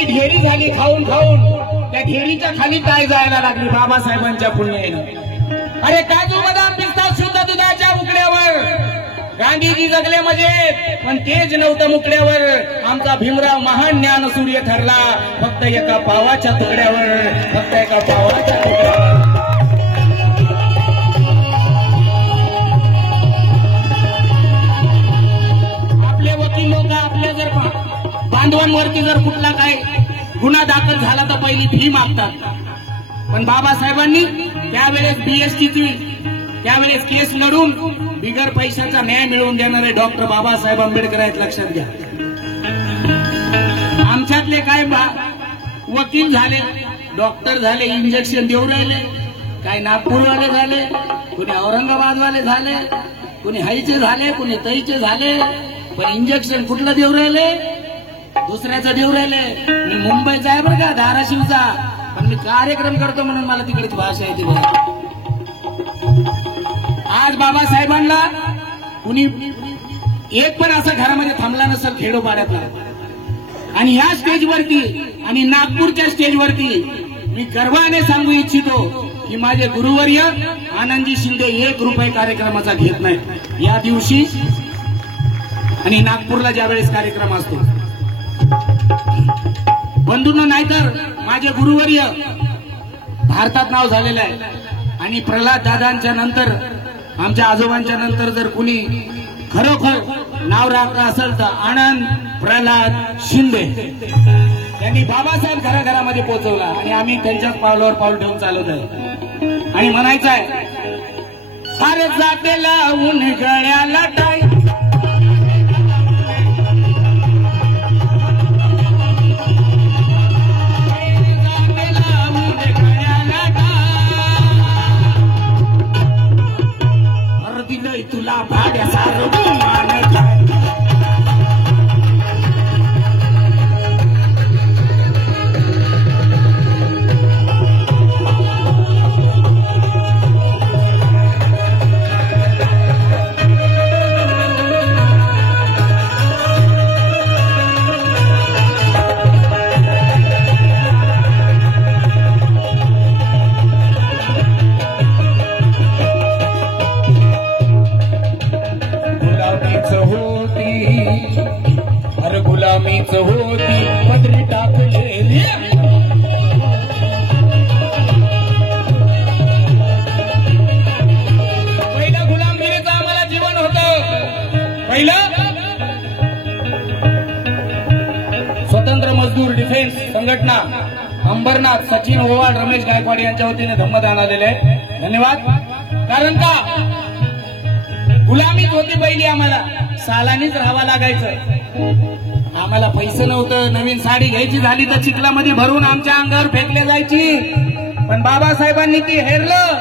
एवढी ढेरी झाली खाऊन खाऊन, त्या ढेरीच्या खाली काय जायला लागली बाबासाहेबांच्या पुण्याईनं। अरे काजू बदाम पिस्ता शुद्ध दुधाच्या उकड्यावर गांधीजी जगले मजेत, पण तेच नव्हतं मुकड्यावर। आमचा भीमराव महान ज्ञान सूर्य ठरला फक्त एका पावाच्या तुकड्यावर, फक्त एका पावाच्या तुकड्यावर। आपले वकील लोक आपल्या जर बांधवांवरती जर कुठला काय गुन्हा दाखल झाला तर पहिली फी मागतात, पण बाबासाहेबांनी त्यावेळेस बीएसटीची त्यावेळेस केस लढून बिगर पैशाचा न्याय मिळवून देणारे डॉक्टर बाबासाहेब आंबेडकर आहेत, लक्षात घ्या। आमच्यातले काय वकील झाले, डॉक्टर झाले, इंजेक्शन देऊ राहिले, काय नागपूरवाले झाले, कोणी औरंगाबादवाले झाले, कोणी हाईचे झाले, कोणी तईचे झाले, पण इंजेक्शन कुठलं देऊ राहिले? दुसऱ्याचं देऊ राहिले। मी मुंबईचा आहे बरं का, धाराशिवचा, पण मी कार्यक्रम करतो म्हणून मला तिकडची भाषा येते बघा। आज बाबासाहेबांना कुणी एक पण असं घरामध्ये थांबला नसेल खेडोपाड्यातला, आणि ह्या स्टेजवरती आणि नागपूरच्या स्टेजवरती मी गर्वाने सांगू इच्छितो की माझे गुरुवर्य आनंदजी शिंदे 1 रुपये कार्यक्रमाचा घेत नाहीत या दिवशी, आणि नागपूरला ज्यावेळेस कार्यक्रम असतो। बंधूंनो, नाहीतर माझे गुरुवर्य भारतात नाव झालेलं आहे, आणि प्रल्हाद दादांच्या नंतर आमच्या आजोबांच्या नंतर जर कुणी खरोखर नाव राखलं असेल तर आनंद प्रल्हाद शिंदे यांनी बाबासाहेब घराघरामध्ये पोहोचवला, आणि आम्ही त्यांच्याच पावलावर पाऊल ठेवून चालत आहे। आणि म्हणायचं आहे, फार जातेला ऊन गळ्याला टाय, तुला भाड्यासारखं मानत आहे। गुलामीच होती पदरी टाकलेली, पहिलं गुलामगिरीचं आम्हाला जीवन होतं। पहिलं स्वतंत्र मजदूर डिफेन्स संघटना अंबरनाथ, सचिन ओवाळ, रमेश गायकवाड यांच्या वतीने धम्मदान आलेले आहे, धन्यवाद। कारण का गुलामीच होती पहिली, आम्हाला सालानीच राहावं लागायचं, आम्हाला पैसे नव्हतं, नवीन साडी घ्यायची झाली तर चिखलामध्ये भरून आमच्या अंगावर फेकले जायची, पण बाबासाहेबांनी ती हेरलं,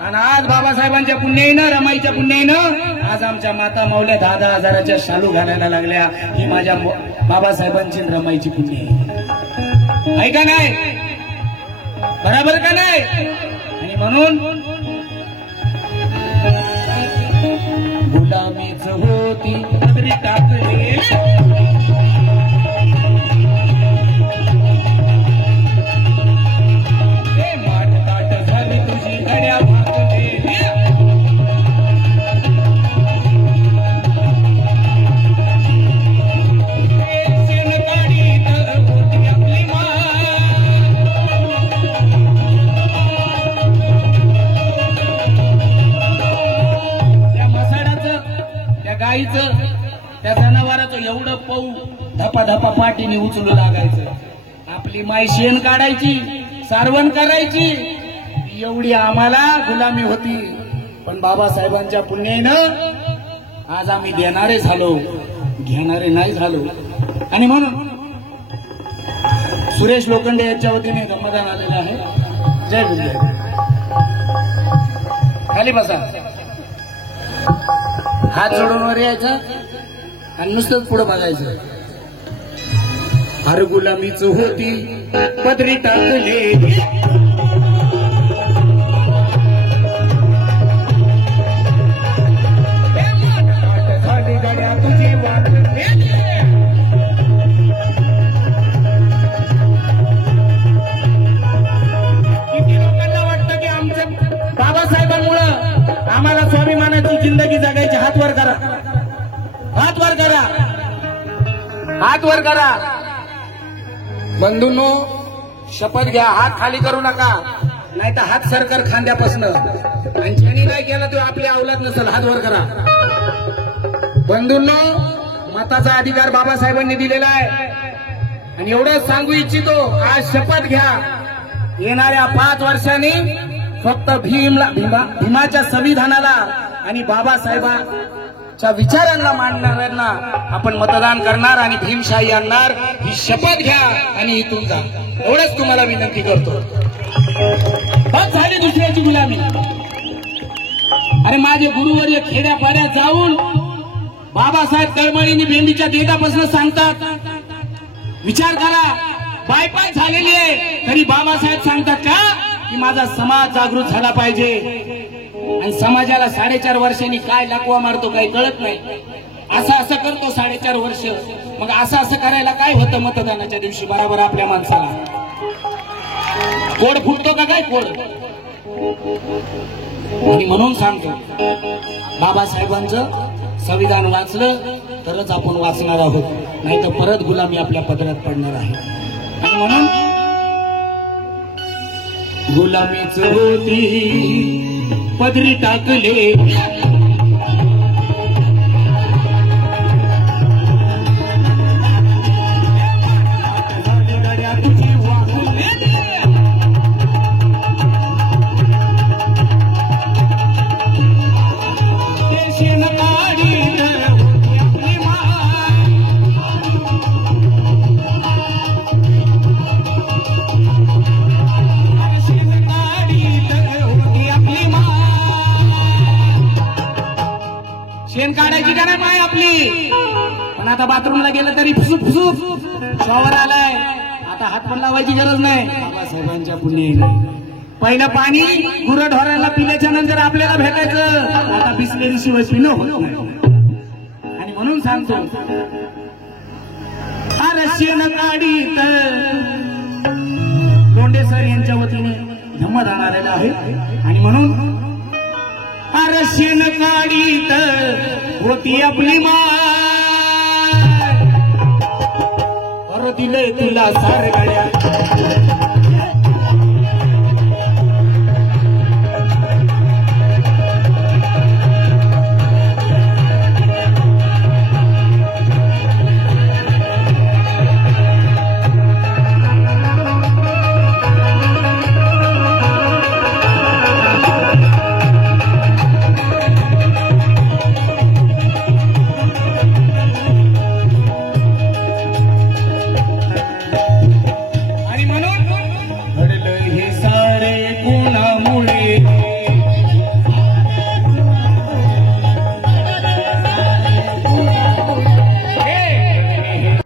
आणि आज बाबासाहेबांच्या पुण्याईनं, रमाईच्या पुण्याईनं आज आमच्या माता माऊल्या 10-10 हजाराच्या शालू घालायला लागल्या, ही माझ्या बाबासाहेबांची रमाईची पुण्याई आहे का नाही? बरोबर का नाही? आणि म्हणून गुलामीच होती पदरी टाकलेली, त्या जनावराचं एवढं पाऊ धपा धपा पाठीने उचलू लागायचं, आपली माय शेण काढायची, सारवण करायची, एवढी आम्हाला गुलामी होती, पण बाबासाहेबांच्या पुण्याईनं आज आम्ही देणारे झालो, घेणारे नाही झालो। आणि म्हणून सुरेश लोखंडे यांच्या वतीने धम्मदान आलेलं आहे। जय गुरुदेव। खाली बसा, हात जोडून वर यायचा आणि नुसतंच पुढे बघायचं। हर गुलामीच होती पदरी टाकलेली, झाली गड्या तुझी वाट, हात वर करा, हात वर करा, हात वर करा. बंधूंनो, शपथ घ्या, हात खाली करू नका, नाही तर हात सरकार खांद्यापासून. आणि ज्यांनी नाही केला तो आपली औलाद नसेल. हात वर करा. बंधूंनो, मताचा अधिकार बाबासाहेबांनी दिलेला आहे आणि एवढंच सांगू इच्छितो, आज शपथ घ्या, येणाऱ्या 5 वर्षांनी फक्त भीमाच्या संविधानाला आणि बाबासाहेबांच्या विचारांना मांडणाऱ्यांना आपण मतदान करणार आणि भीमशाही आणणार. ही शपथ घ्या आणि इथून जा. एवढंच तुम्हाला विनंती करतो. बस झाली दुसऱ्याची गुलामी. अरे माझे गुरुवर्य खेड्यापाड्यात जाऊन बाबासाहेब तळमळींनी भेंडीच्या देठापासून सांगतात. विचार करा, बायपास झालेली आहे तरी बाबासाहेब सांगतात का की माझा समाज जागृत झाला पाहिजे. आणि समाजाला 4.5 वर्षांनी काय लकवा मारतो काही कळत नाही. असं करतो 4.5 वर्ष. मग असं करायला काय होतं मतदानाच्या दिवशी बरोबर आपल्या माणसाला कोड फुटतो का काय कोड. आणि म्हणून सांगतो, बाबासाहेबांचं संविधान वाचलं तरच आपण वाचणार आहोत, नाही तर परत गुलामी आपल्या पदरात पडणार आहे. आणि म्हणून गुलामीच होती पदरी टाकले, शेण काढायची का नाही माय आपली. पण आता बाथरूमला गेलं तरी फुसूक शॉवर आलाय. आता हात पण लावायची गरज नाही. बाबासाहेबांच्या पुण्याने पहिलं पाणी गुरढोरांना पिल्याच्या नंतर आपल्याला भेटायचं. आता बिसलेरी शिवाय पिणं होत नाही. आणि म्हणून सांगतो, अरे शेण काढीत लोंढे सर यांच्या वतीने धम्म राहणार आहे. आणि म्हणून अरे शेण काढीत होती आपली माय, पर दिले तुला सारे गाड्या.